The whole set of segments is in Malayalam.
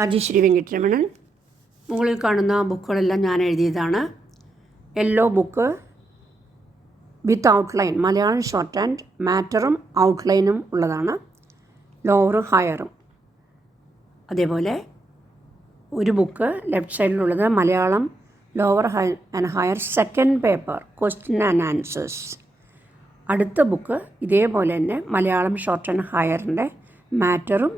രാജശ്രീ വെങ്കിട്ടരമണൻ. മുകളിൽ കാണുന്ന ബുക്കുകളെല്ലാം ഞാൻ എഴുതിയതാണ്. Yellow book with outline, Malayalam short and മാറ്ററും ഔട്ട്ലൈനും ഉള്ളതാണ്. ലോവറും ഹയറും. അതേപോലെ ഒരു ബുക്ക് ലെഫ്റ്റ് സൈഡിലുള്ളത് Malayalam lower and higher second paper question and answers. അടുത്ത ബുക്ക് ഇതേപോലെ തന്നെ മലയാളം ഷോർട്ട് ആൻഡ് ഹയറിൻ്റെ മാറ്ററും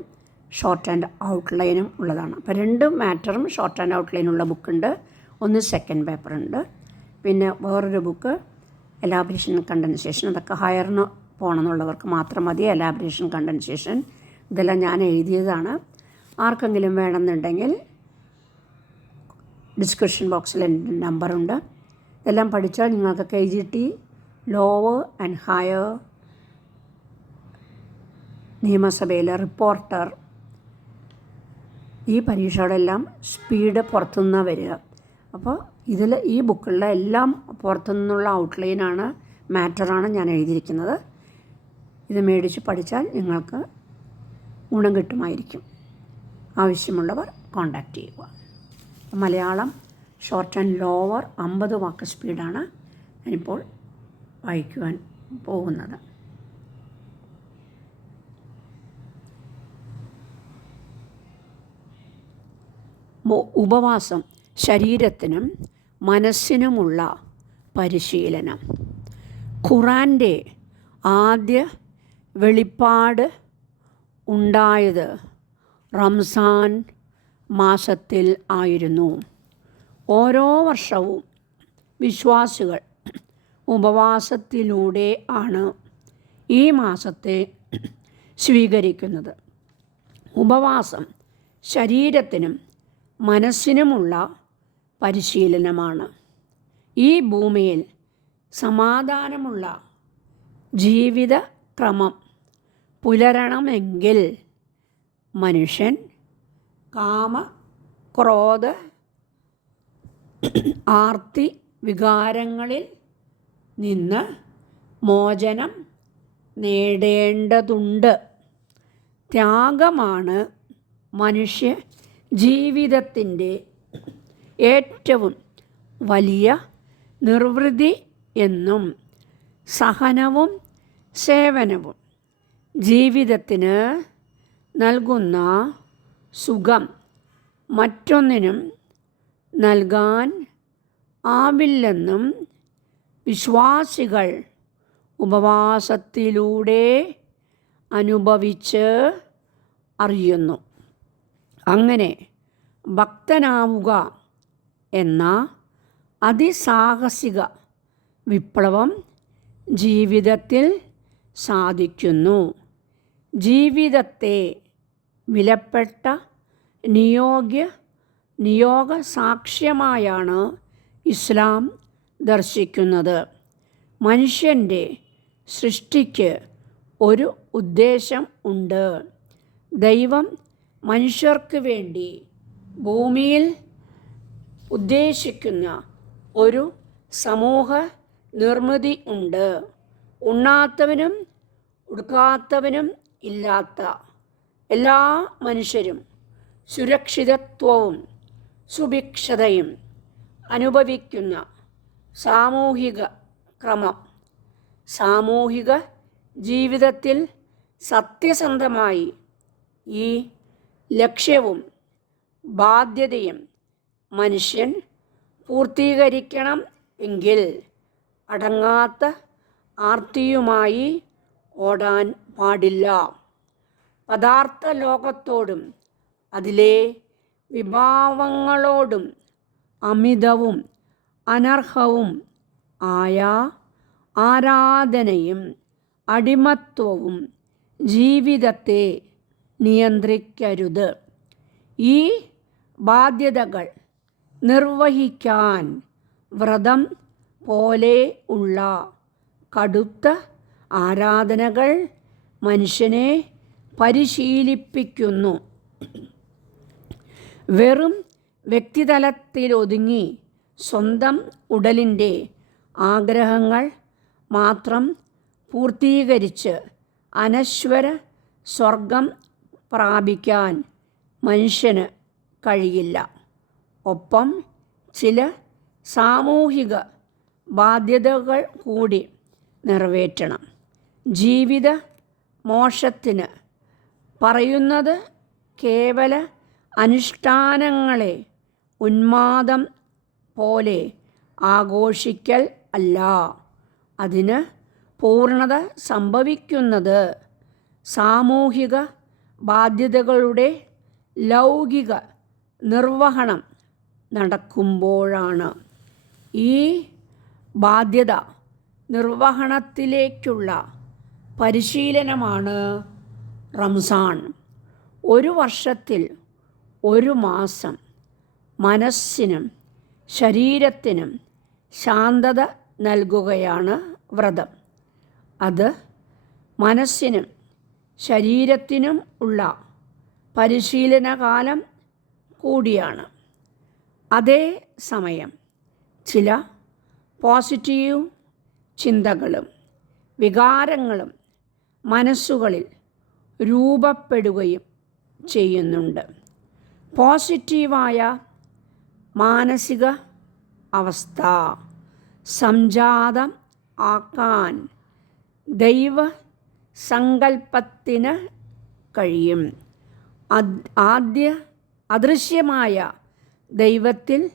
ഷോർട്ട് ആൻഡ് ഔട്ട്ലൈനും ഉള്ളതാണ്. അപ്പോൾ രണ്ട് മാറ്ററും ഷോർട്ട് ആൻഡ് ഔട്ട്ലൈനുള്ള ബുക്കുണ്ട്, ഒന്ന് സെക്കൻഡ് പേപ്പറുണ്ട്. പിന്നെ വേറൊരു ബുക്ക് എലാബറേഷൻ കണ്ടൻസേഷൻ, അതൊക്കെ ഹയറിന് പോകണമെന്നുള്ളവർക്ക് മാത്രം മതി. എലാബറേഷൻ കണ്ടൻസേഷൻ ഇതെല്ലാം ഞാൻ എഴുതിയതാണ്. ആർക്കെങ്കിലും വേണമെന്നുണ്ടെങ്കിൽ ഡിസ്ക്രിപ്ഷൻ ബോക്സിൽ എൻ്റെ നമ്പറുണ്ട്. ഇതെല്ലാം പഠിച്ചാൽ നിങ്ങൾക്ക് KGT ലോവർ ആൻഡ് ഹയർ, നിയമസഭയിലെ റിപ്പോർട്ടർ, ഈ പരീക്ഷകളെല്ലാം സ്പീഡ് പുറത്തുനിന്ന് വരിക. അപ്പോൾ ഈ ബുക്കുകളിലെ എല്ലാം പുറത്തുനിന്നുള്ള ഔട്ട്ലൈനാണ്, മാറ്ററാണ് ഞാൻ എഴുതിയിരിക്കുന്നത്. ഇത് മേടിച്ച് പഠിച്ചാൽ നിങ്ങൾക്ക് ഗുണം കിട്ടുമായിരിക്കും. ആവശ്യമുള്ളവർ കോൺടാക്റ്റ് ചെയ്യുക. മലയാളം ഷോർട്ട് ആൻഡ് ലോവർ 50 വാക്ക് സ്പീഡാണ് ഞാനിപ്പോൾ വായിക്കുവാൻ പോകുന്നത്. ഉപവാസം ശരീരത്തിനും മനസ്സിനുമുള്ള പരിശീലനം. ഖുറാൻ്റെ ആദ്യ വെളിപ്പാട് ഉണ്ടായത് റംസാൻ മാസത്തിൽ ആയിരുന്നു. ഓരോ വർഷവും വിശ്വാസികൾ ഉപവാസത്തിലൂടെ ആണ് ഈ മാസത്തെ സ്വീകരിക്കുന്നത്. ഉപവാസം ശരീരത്തിനും മനസ്സിനുമുള്ള പരിശീലനമാണ്. ഈ ഭൂമിയിൽ സമാധാനമുള്ള ജീവിതക്രമം പുലരണമെങ്കിൽ മനുഷ്യൻ കാമ, ക്രോധ, ആർത്തി വികാരങ്ങളിൽ നിന്ന് മോചനം നേടേണ്ടതുണ്ട്. ത്യാഗമാണ് മനുഷ്യ ജീവിതത്തിൻ്റെ ഏറ്റവും വലിയ നിർവൃതി എന്നും സഹനവും സേവനവും ജീവിതത്തിന് നൽകുന്ന സുഖം മറ്റൊന്നിനും നൽകാൻ ആവില്ലെന്നും വിശ്വാസികൾ ഉപവാസത്തിലൂടെ അനുഭവിച്ച് അറിയുന്നു. അങ്ങനെ ഭക്തനാവുക എന്ന അതിസാഹസിക വിപ്ലവം ജീവിതത്തിൽ സാധിക്കുന്നു. ജീവിതത്തെ വിലപ്പെട്ട നിയോഗ സാക്ഷ്യമായാണ് ഇസ്ലാം ദർശിക്കുന്നത്. മനുഷ്യൻ്റെ സൃഷ്ടിക്ക് ഒരു ഉദ്ദേശം ഉണ്ട്. ദൈവം മനുഷ്യർക്ക് വേണ്ടി ഭൂമിയിൽ ഉദ്ദേശിക്കുന്ന ഒരു സമൂഹ നിർമ്മിതി ഉണ്ട്. ഉണ്ണാത്തവനും ഉടുക്കാത്തവനും ഇല്ലാത്ത എല്ലാ മനുഷ്യരും സുരക്ഷിതത്വവും സുഭിക്ഷതയും അനുഭവിക്കുന്ന സാമൂഹിക ക്രമം. സാമൂഹിക ജീവിതത്തിൽ സത്യസന്ധമായി ഈ ലക്ഷ്യവും ബാധ്യതയും മനുഷ്യൻ പൂർത്തീകരിക്കണം എങ്കിൽ അടങ്ങാത്ത ആർത്തിയുമായി ഓടാൻ പാടില്ല. പദാർത്ഥ ലോകത്തോടും അതിലെ വിഭവങ്ങളോടും അമിതവും അനർഹവും ആയ ആരാധനയും അടിമത്വവും ജീവിതത്തെ നിയന്ത്രിക്കരുത്. ഈ ബാധ്യതകൾ നിർവഹിക്കാൻ വ്രതം പോലെ ഉള്ള കടുത്ത ആരാധനകൾ മനുഷ്യനെ പരിശീലിപ്പിക്കുന്നു. വെറും വ്യക്തിതലത്തിലൊതുങ്ങി സ്വന്തം ഉടലിൻ്റെ ആഗ്രഹങ്ങൾ മാത്രം പൂർത്തീകരിച്ച് അനശ്വര സ്വർഗം പ്രാപിക്കാൻ മനുഷ്യന് കഴിയില്ല. ഒപ്പം ചില സാമൂഹിക ബാധ്യതകൾ കൂടി നിറവേറ്റണം. ജീവിത മോക്ഷത്തിന് പറയുന്നത് കേവല അനുഷ്ഠാനങ്ങളെ ഉന്മാദം പോലെ ആഘോഷിക്കൽ അല്ല. അതിന് പൂർണ്ണത സംഭവിക്കുന്നത് സാമൂഹിക ബാധ്യതകളുടെ ലൗകിക നിർവഹണം നടക്കുമ്പോഴാണ്. ഈ ബാധ്യത നിർവഹണത്തിലേക്കുള്ള പരിശീലനമാണ് റംസാൻ. ഒരു വർഷത്തിൽ ഒരു മാസം മനസ്സിനും ശരീരത്തിനും ശാന്തത നൽകുകയാണ് വ്രതം. അത് മനസ്സിനും ശരീരത്തിനും ഉള്ള പരിശീലനകാലം കൂടിയാണ്. അതേ സമയം ചില പോസിറ്റീവ് ചിന്തകളും വികാരങ്ങളും മനസ്സുകളിൽ രൂപപ്പെടുകയും ചെയ്യുന്നുണ്ട്. പോസിറ്റീവായ മാനസിക അവസ്ഥ സംജാതം ആക്കാൻ ദൈവ സങ്കല്പത്തിന് കഴിയും. അദൃശ്യമായ ദൈവത്തിൽ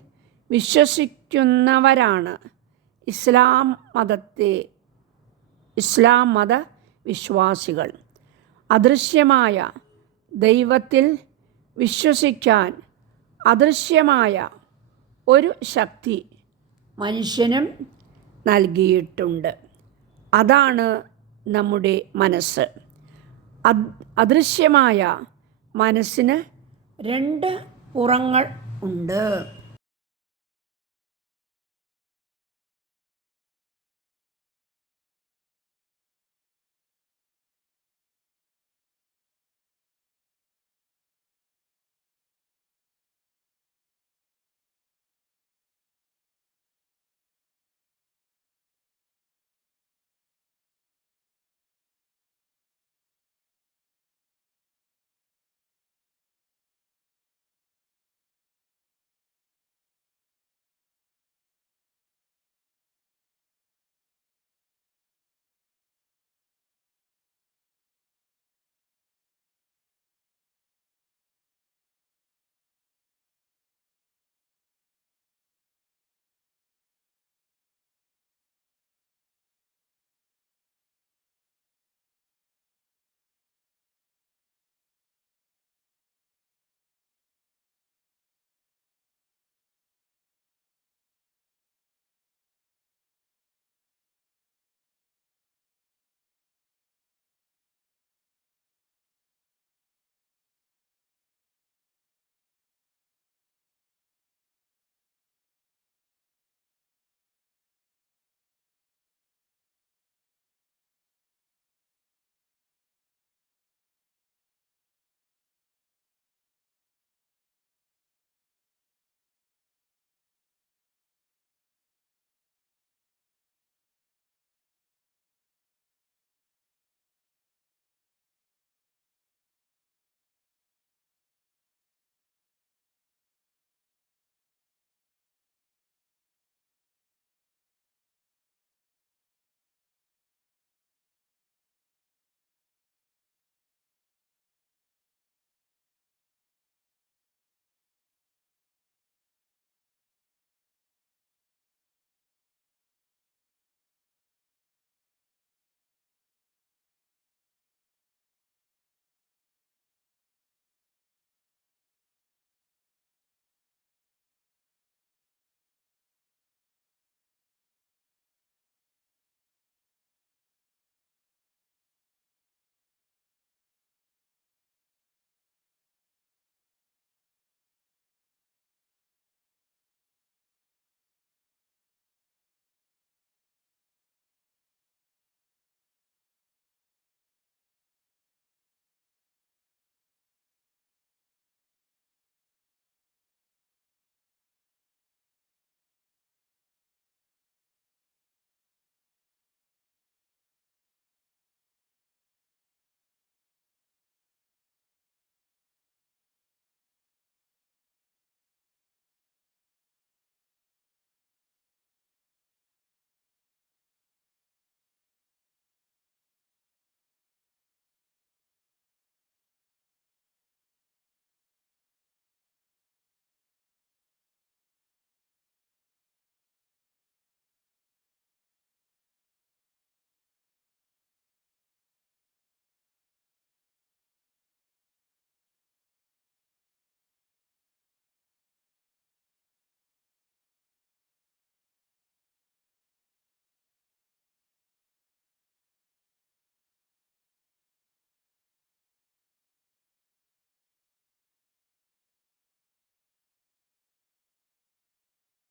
വിശ്വസിക്കുന്നവരാണ് ഇസ്ലാം മത വിശ്വാസികൾ. അദൃശ്യമായ ദൈവത്തിൽ വിശ്വസിക്കാൻ അദൃശ്യമായ ഒരു ശക്തി മനുഷ്യനും നൽകിയിട്ടുണ്ട്. അതാണ് നമ്മുടെ മനസ്സ്. അദൃശ്യമായ മനസ്സിന് രണ്ട് പുറങ്ങൾ ഉണ്ട്.